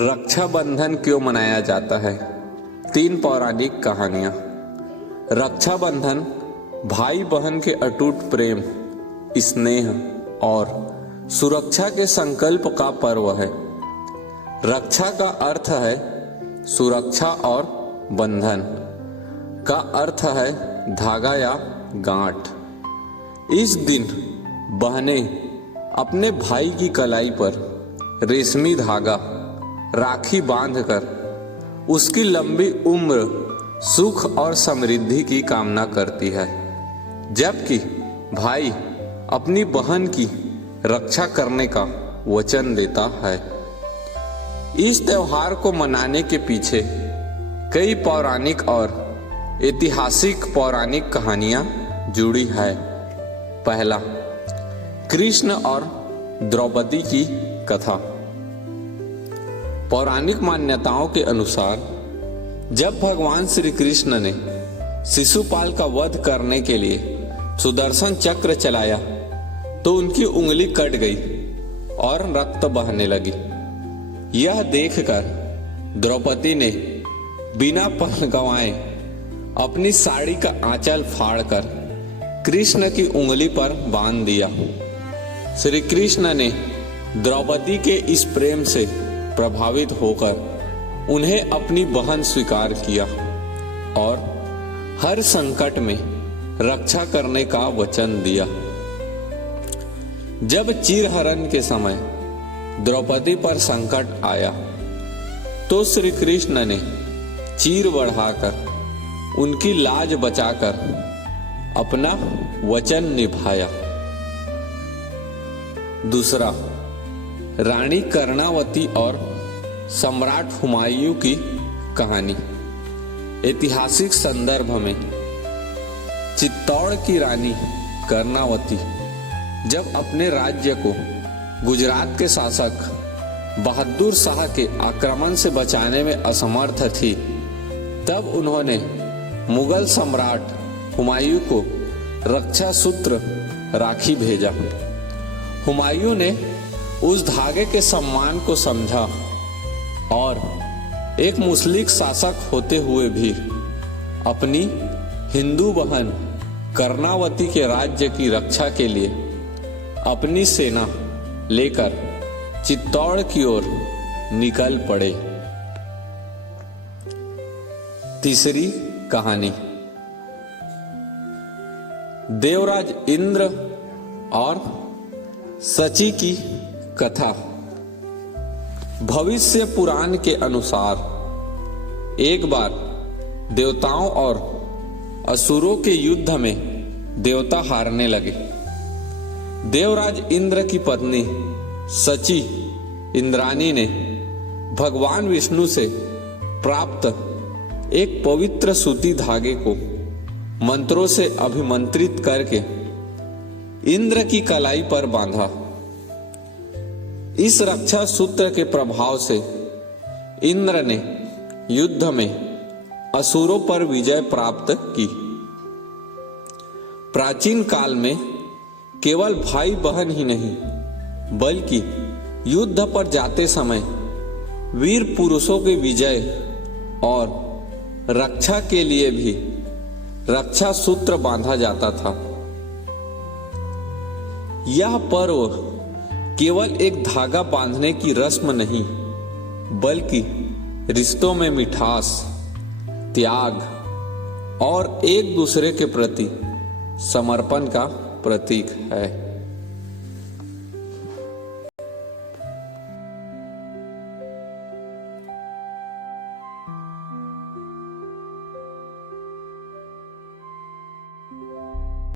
रक्षाबंधन क्यों मनाया जाता है? 3 पौराणिक कहानियां। रक्षाबंधन भाई बहन के अटूट प्रेम, स्नेह और सुरक्षा के संकल्प का पर्व है। रक्षा का अर्थ है सुरक्षा और बंधन का अर्थ है धागा या गांठ। इस दिन बहनें अपने भाई की कलाई पर रेशमी धागा राखी बांधकर उसकी लंबी उम्र, सुख और समृद्धि की कामना करती है, जबकि भाई अपनी बहन की रक्षा करने का वचन देता है। इस त्योहार को मनाने के पीछे कई पौराणिक और ऐतिहासिक पौराणिक कहानियां जुड़ी है। पहला, कृष्ण और द्रौपदी की कथा। पौराणिक मान्यताओं के अनुसार जब भगवान श्री कृष्ण ने शिशुपाल का वध करने के लिए सुदर्शन चक्र चलाया तो उनकी उंगली कट गई और रक्त बहने लगी। यह देखकर द्रौपदी ने बिना पल गंवाए अपनी साड़ी का आंचल फाड़कर कृष्ण की उंगली पर बांध दिया। श्री कृष्ण ने द्रौपदी के इस प्रेम से प्रभावित होकर उन्हें अपनी बहन स्वीकार किया और हर संकट में रक्षा करने का वचन दिया। जब चीरहरण के समय द्रौपदी पर संकट आया तो श्री कृष्ण ने चीर बढ़ाकर उनकी लाज बचाकर अपना वचन निभाया। दूसरा, रानी कर्णावती और सम्राट हुमायूं की कहानी। ऐतिहासिक संदर्भ में चित्तौड़ की रानी कर्णावती जब अपने राज्य को गुजरात के शासक बहादुर शाह के आक्रमण से बचाने में असमर्थ थी, तब उन्होंने मुगल सम्राट हुमायूं को रक्षा सूत्र राखी भेजा। हुमायूं ने उस धागे के सम्मान को समझा और एक मुस्लिम शासक होते हुए भी अपनी हिंदू बहन कर्णावती के राज्य की रक्षा के लिए अपनी सेना लेकर चित्तौड़ की ओर निकल पड़े। तीसरी कहानी, देवराज इंद्र और सची की कथा। भविष्य पुराण के अनुसार एक बार देवताओं और असुरों के युद्ध में देवता हारने लगे। देवराज इंद्र की पत्नी सची इंद्राणी ने भगवान विष्णु से प्राप्त एक पवित्र सूती धागे को मंत्रों से अभिमंत्रित करके इंद्र की कलाई पर बांधा। इस रक्षा सूत्र के प्रभाव से इंद्र ने युद्ध में असुरों पर विजय प्राप्त की। प्राचीन काल में केवल भाई बहन ही नहीं बल्कि युद्ध पर जाते समय वीर पुरुषों के विजय और रक्षा के लिए भी रक्षा सूत्र बांधा जाता था। यह पर्व केवल एक धागा बांधने की रस्म नहीं बल्कि रिश्तों में मिठास, त्याग और एक दूसरे के प्रति समर्पण का प्रतीक है।